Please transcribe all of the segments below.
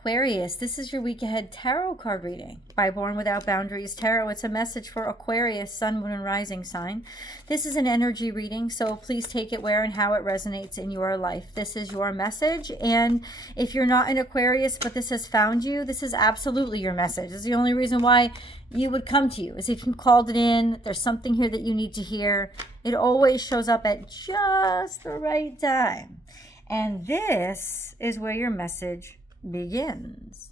Aquarius, this is your week ahead tarot card reading by Born Without Boundaries Tarot. It's a message for Aquarius, sun, moon, and rising sign. This is an energy reading, so please take it where and how it resonates in your life. This is your message, and if you're not an Aquarius but this has found you, this is absolutely your message. This is the only reason why you would come to you, is if you called it in. There's something here that you need to hear. It always shows up at just the right time. And this is where your message begins.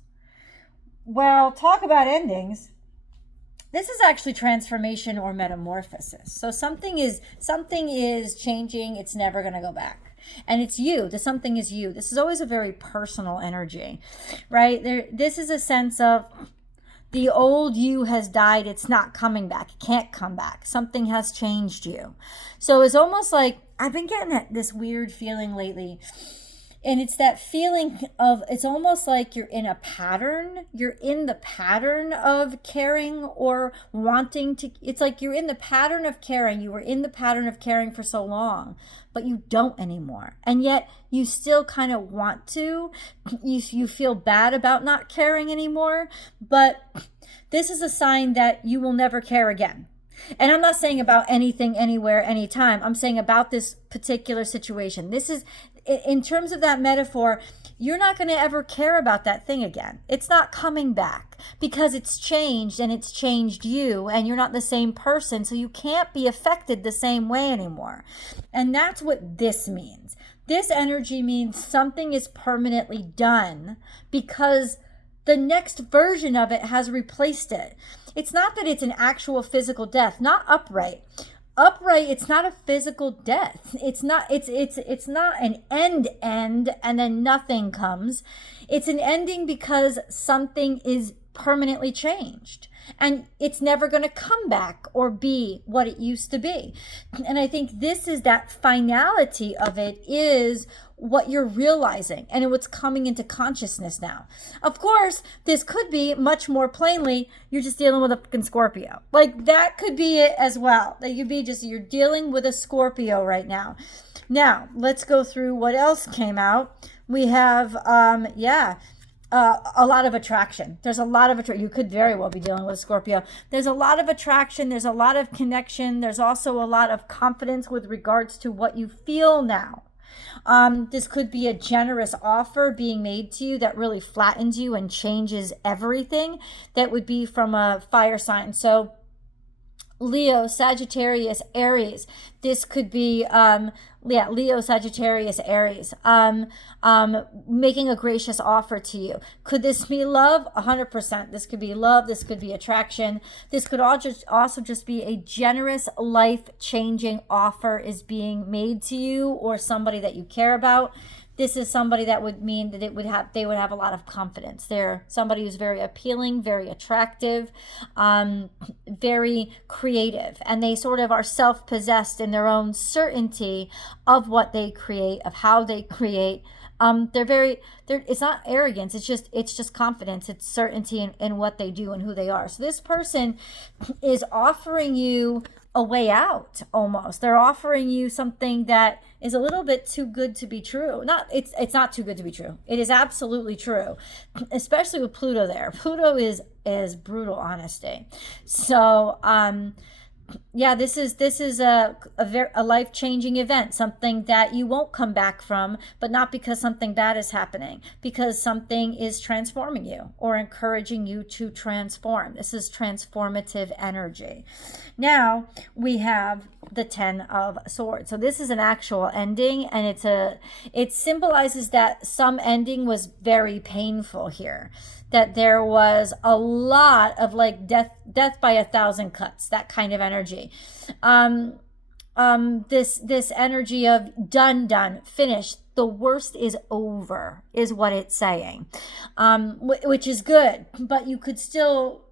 Well, talk about endings. This is actually transformation or metamorphosis. So something is changing. It's never going to go back. And it's you. The something is you. This is always a very personal energy, right? This is a sense of the old you has died. It's not coming back. It can't come back. Something has changed you. So it's almost like, I've been getting this weird feeling lately. And it's that feeling of, it's almost like you're in a pattern. You're in the pattern of caring or wanting to. It's like you're in the pattern of caring. You were in the pattern of caring for so long, but you don't anymore. And yet you still kind of want to. You feel bad about not caring anymore. But this is a sign that you will never care again. And I'm not saying about anything, anywhere, anytime. I'm saying about this particular situation. This is, in terms of that metaphor, you're not going to ever care about that thing again. It's not coming back because it's changed, and it's changed you, and you're not the same person. So you can't be affected the same way anymore. And that's what this means. This energy means something is permanently done because the next version of it has replaced it. It's not that it's an actual physical death, not upright. Upright, it's not a physical death. It's not an end and then nothing comes. It's an ending because something is permanently changed. And it's never going to come back or be what it used to be. And I think this is that finality of it, is what you're realizing and what's coming into consciousness now. Of course, this could be much more plainly, you're just dealing with a fucking Scorpio. Like, that could be it as well. That could be just, you're dealing with a Scorpio right now. Now, let's go through what else came out. We have, a lot of attraction. There's a lot of attraction. You could very well be dealing with Scorpio. There's a lot of attraction. There's a lot of connection. There's also a lot of confidence with regards to what you feel now. This could be a generous offer being made to you that really flattens you and changes everything. That would be from a fire sign. So Leo, Sagittarius, Aries. This could be, Leo, Sagittarius, Aries. Making a gracious offer to you. Could this be love? 100%. This could be love. This could be attraction. This could also just be a generous, life-changing offer is being made to you or somebody that you care about. This is somebody that would mean that they would have a lot of confidence. They're somebody who's very appealing, very attractive, very creative, and they sort of are self-possessed in their own certainty of what they create, of how they create. It's not arrogance. It's just confidence. It's certainty in what they do and who they are. So this person is offering you a way out almost. They're offering you something that is a little bit too good to be true. It's not too good to be true. It is absolutely true, especially with Pluto there. Pluto is brutal honesty. So, this is a life-changing event, something that you won't come back from, but not because something bad is happening, because something is transforming you or encouraging you to transform. This is transformative energy. Now we have the 10 of Swords. So this is an actual ending, and it symbolizes that some ending was very painful here. That there was a lot of like death by 1,000 cuts, that kind of energy. This energy of done, finished. The worst is over, is what it's saying, which is good. But you could still,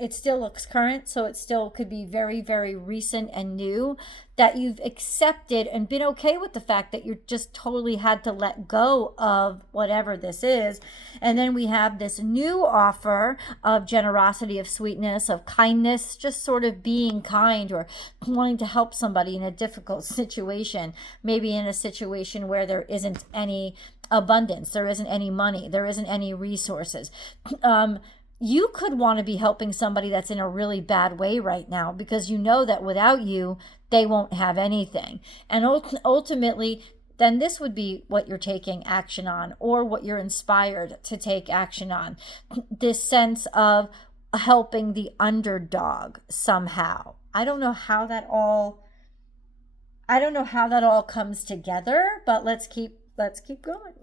it still looks current, so it still could be very, very recent and new, that you've accepted and been okay with the fact that you just totally had to let go of whatever this is. And then we have this new offer of generosity, of sweetness, of kindness, just sort of being kind or wanting to help somebody in a difficult situation, maybe in a situation where there isn't any abundance. There isn't any money. There isn't any resources. You could want to be helping somebody that's in a really bad way right now, because you know that without you, they won't have anything. And ultimately, then this would be what you're taking action on, or what you're inspired to take action on. This sense of helping the underdog somehow. I don't know how that all comes together, but let's keep going. Let's keep going.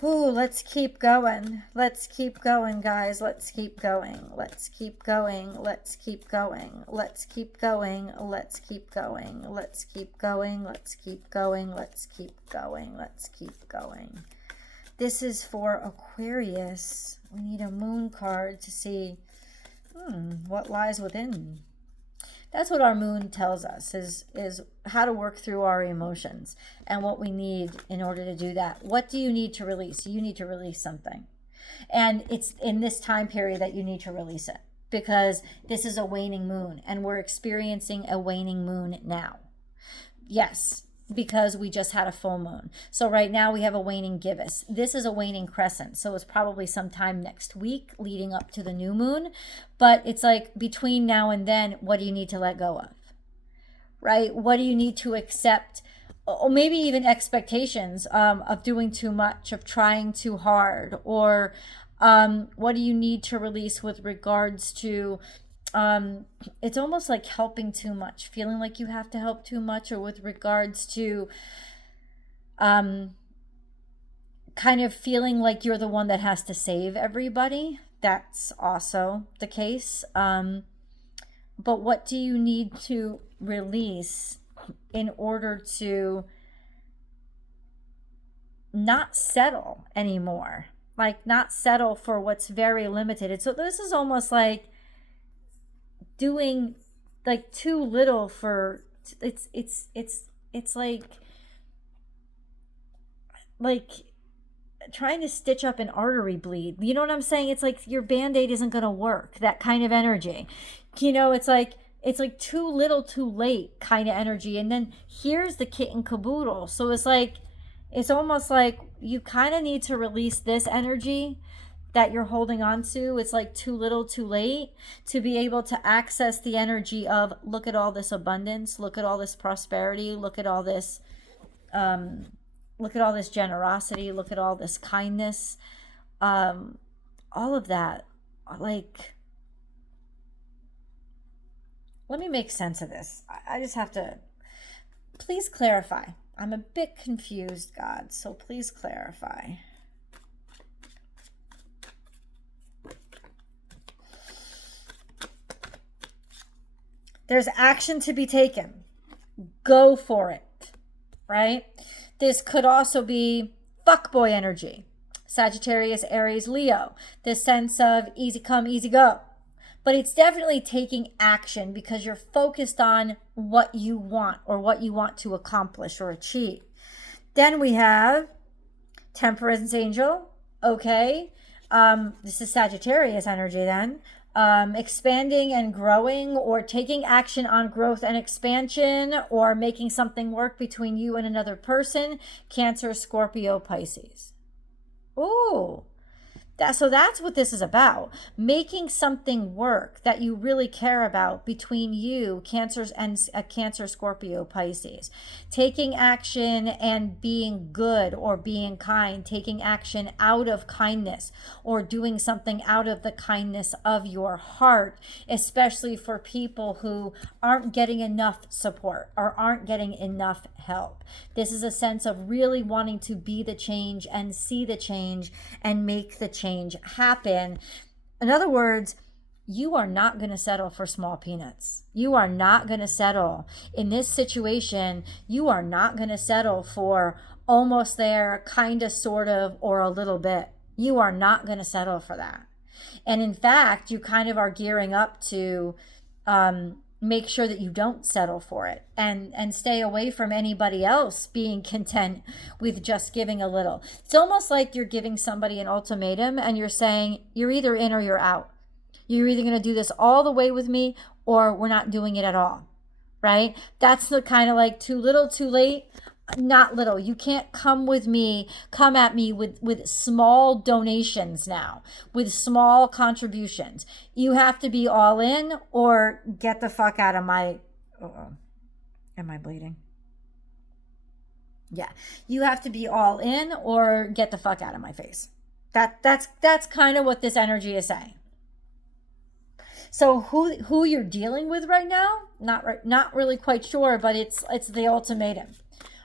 Let's keep going. Let's keep going, guys. Let's keep going. Let's keep going. Let's keep going. Let's keep going. Let's keep going. Let's keep going. Let's keep going. Let's keep going. Let's keep going. This is for Aquarius. We need a moon card to see what lies within. That's what our moon tells us, is how to work through our emotions and what we need in order to do that. What do you need to release? You need to release something. And it's in this time period that you need to release it, because this is a waning moon and we're experiencing a waning moon now. Yes, because we just had a full moon. So right now we have a waning gibbous. This is a waning crescent. So it's probably sometime next week leading up to the new moon. But it's like between now and then, what do you need to let go of? Right? What do you need to accept? Or maybe even expectations of doing too much, of trying too hard, or what do you need to release with regards to it's almost like helping too much, feeling like you have to help too much, or with regards to kind of feeling like you're the one that has to save everybody. That's also the case. But what do you need to release in order to not settle anymore? Like, not settle for what's very limited. So this is almost like doing like too little for it's like trying to stitch up an artery bleed. You know what I'm saying? It's like your band-aid isn't going to work. That kind of energy. You know, it's like too little too late kind of energy. And then here's the kit and caboodle. So it's almost like you kind of need to release this energy that you're holding on to. It's like too little too late to be able to access the energy of, look at all this abundance, look at all this prosperity, look at all this generosity, look at all this kindness, all of that. Like, let me make sense of this. I just have to, please clarify. I'm a bit confused, God, so please clarify. There's action to be taken. Go for it, right? This could also be fuckboy energy. Sagittarius, Aries, Leo. This sense of easy come, easy go. But it's definitely taking action because you're focused on what you want or what you want to accomplish or achieve. Then we have Temperance Angel. Okay. This is Sagittarius energy then. Expanding and growing, or taking action on growth and expansion, or making something work between you and another person. Cancer, Scorpio, Pisces. Ooh. So that's what this is about. Making something work that you really care about between you, Cancers, and Cancer, Scorpio, Pisces. Taking action and being good or being kind. Taking action out of kindness or doing something out of the kindness of your heart, especially for people who aren't getting enough support or aren't getting enough help. This is a sense of really wanting to be the change and see the change and make the change happen. In other words, you are not going to settle for small peanuts. You are not going to settle in this situation. You are not going to settle for almost there, kind of, sort of, or a little bit. You are not going to settle for that. And in fact, you kind of are gearing up to make sure that you don't settle for it and stay away from anybody else being content with just giving a little. It's almost like you're giving somebody an ultimatum and you're saying, you're either in or you're out. You're either going to do this all the way with me or we're not doing it at all. right? That's the kind of like too little, too late. Not little. You can't come at me with small donations now, with small contributions. You have to be all in or get the fuck out of my. Uh-oh. Am I bleeding? Yeah. You have to be all in or get the fuck out of my face. That's kind of what this energy is saying. So who you're dealing with right now? Not really quite sure, but it's the ultimatum.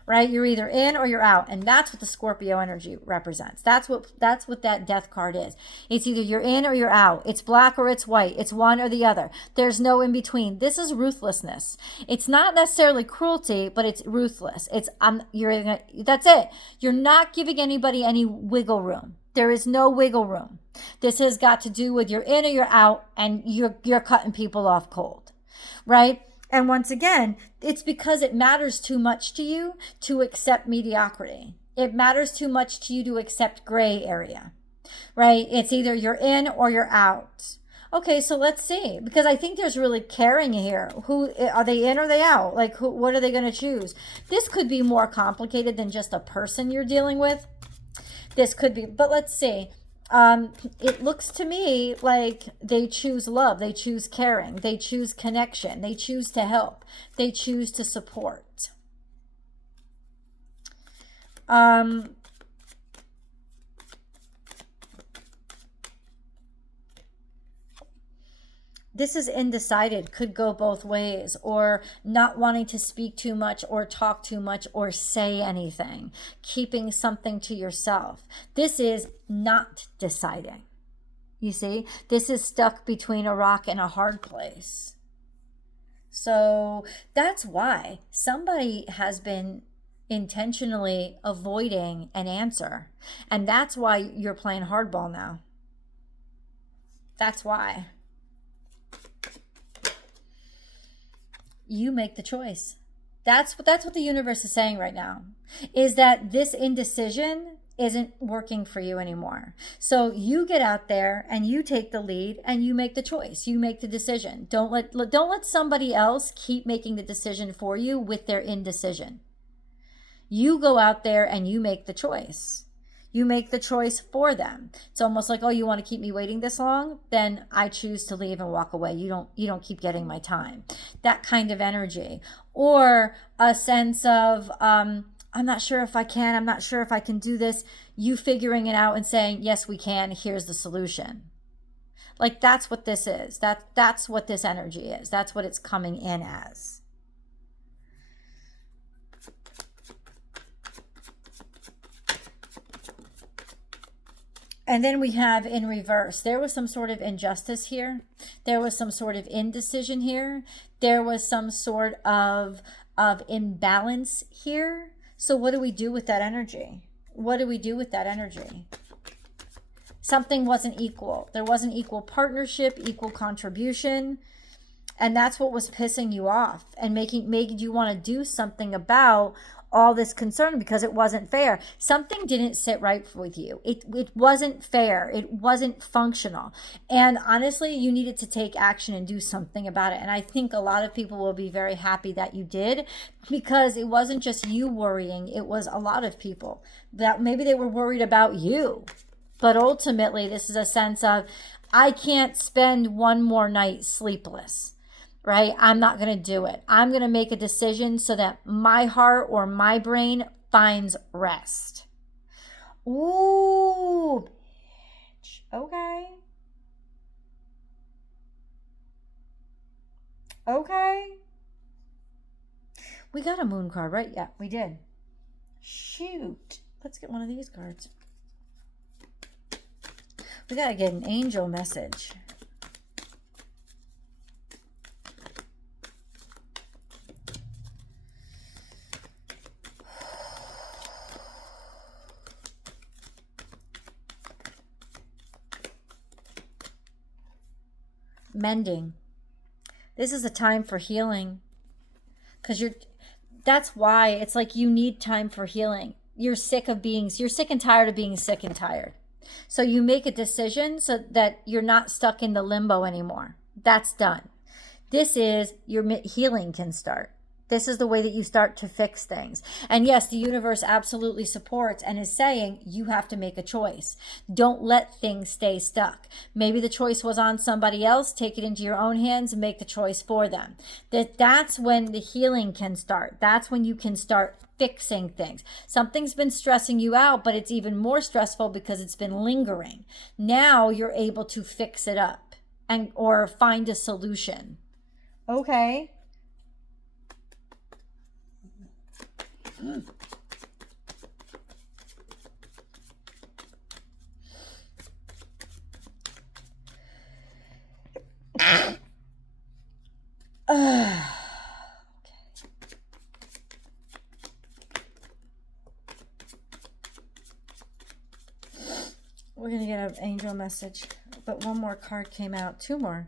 Right? You're either in or you're out. And that's what the Scorpio energy represents. That's what that death card is. It's either you're in or you're out. It's black or it's white. It's one or the other. There's no in between. This is ruthlessness. It's not necessarily cruelty, but it's ruthless. That's it. You're not giving anybody any wiggle room. There is no wiggle room. This has got to do with you're in or you're out, and you're cutting people off cold. Right? And once again, it's because it matters too much to you to accept mediocrity. It matters too much to you to accept gray area, right? It's either you're in or you're out. Okay, so let's see, because I think there's really caring here. Who are they in or are they out? Like, what are they going to choose? This could be more complicated than just a person you're dealing with. This could be, but let's see. It looks to me like they choose love, they choose caring, they choose connection, they choose to help, they choose to support. This is undecided, could go both ways, or not wanting to speak too much or talk too much or say anything, keeping something to yourself. This is not deciding. You see, this is stuck between a rock and a hard place. So that's why somebody has been intentionally avoiding an answer. And that's why you're playing hardball now. That's why. You make the choice. That's what the universe is saying right now, is that this indecision isn't working for you anymore. So you get out there and you take the lead and you make the choice. You make the decision. Don't let somebody else keep making the decision for you with their indecision. You go out there and you make the choice. You make the choice for them. It's almost like, oh, you want to keep me waiting this long? Then I choose to leave and walk away. You don't keep getting my time. That kind of energy. Or a sense of, I'm not sure if I can. I'm not sure if I can do this. You figuring it out and saying, yes, we can. Here's the solution. Like, that's what this is. That's what this energy is. That's what it's coming in as. And then we have in reverse, there was some sort of injustice here. There was some sort of indecision here. There was some sort of imbalance here. So what do we do with that energy? What do we do with that energy? Something wasn't equal. There wasn't equal partnership, equal contribution. And that's what was pissing you off and making you want to do something about all this concern, because it wasn't fair. Something didn't sit right with you. It wasn't fair. It wasn't functional. And honestly, you needed to take action and do something about it. And I think a lot of people will be very happy that you did, because it wasn't just you worrying. It was a lot of people that maybe they were worried about you. But ultimately, this is a sense of, I can't spend one more night sleepless. Right? I'm not going to do it. I'm going to make a decision so that my heart or my brain finds rest. Ooh, bitch. Okay. Okay. We got a moon card, right? Yeah, we did. Shoot. Let's get one of these cards. We got to get an angel message. Mending. This is a time for healing, because that's why it's like you need time for healing. You're sick and tired of being sick and tired. So you make a decision so that you're not stuck in the limbo anymore. That's done. This is your healing can start. This is the way that you start to fix things. And yes, the universe absolutely supports and is saying you have to make a choice. Don't let things stay stuck. Maybe the choice was on somebody else. Take it into your own hands and make the choice for them. That's when the healing can start. That's when you can start fixing things. Something's been stressing you out, but it's even more stressful because it's been lingering. Now you're able to fix it up or find a solution. Okay. We're going to get an angel message, but one more card came out. Two more.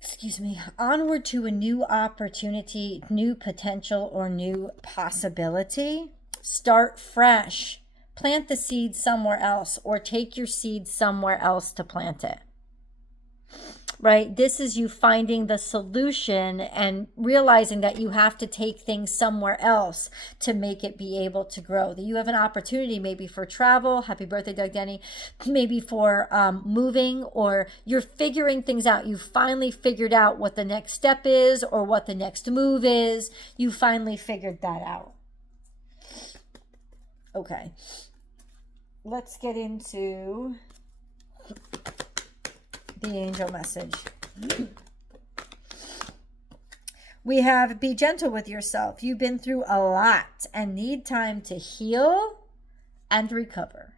Excuse me. Onward to a new opportunity, new potential, or new possibility. Start fresh. Plant the seed somewhere else, or take your seed somewhere else to plant it. Right? This is you finding the solution and realizing that you have to take things somewhere else to make it be able to grow. That you have an opportunity maybe for travel. Happy birthday, Doug Denny. Maybe for moving, or you're figuring things out. You finally figured out what the next step is or what the next move is. You finally figured that out. Okay. Let's get into the angel message. We have, be gentle with yourself. You've been through a lot and need time to heal and recover.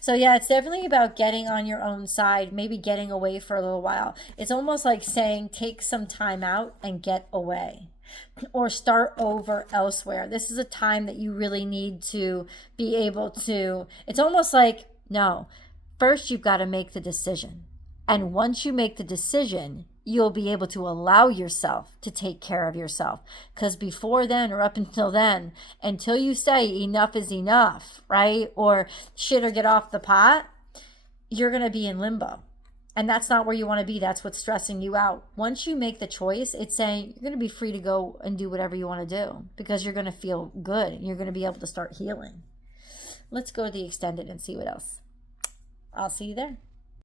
So yeah, it's definitely about getting on your own side, maybe getting away for a little while. It's almost like saying, take some time out and get away, or start over elsewhere. This is a time that you really need to be able to, it's almost like, no, first you've got to make the decision. And once you make the decision, you'll be able to allow yourself to take care of yourself. Because before then, or up until then, until you say enough is enough, right? Or shit or get off the pot, you're going to be in limbo. And that's not where you want to be. That's what's stressing you out. Once you make the choice, it's saying you're going to be free to go and do whatever you want to do, because you're going to feel good and you're going to be able to start healing. Let's go to the extended and see what else. I'll see you there.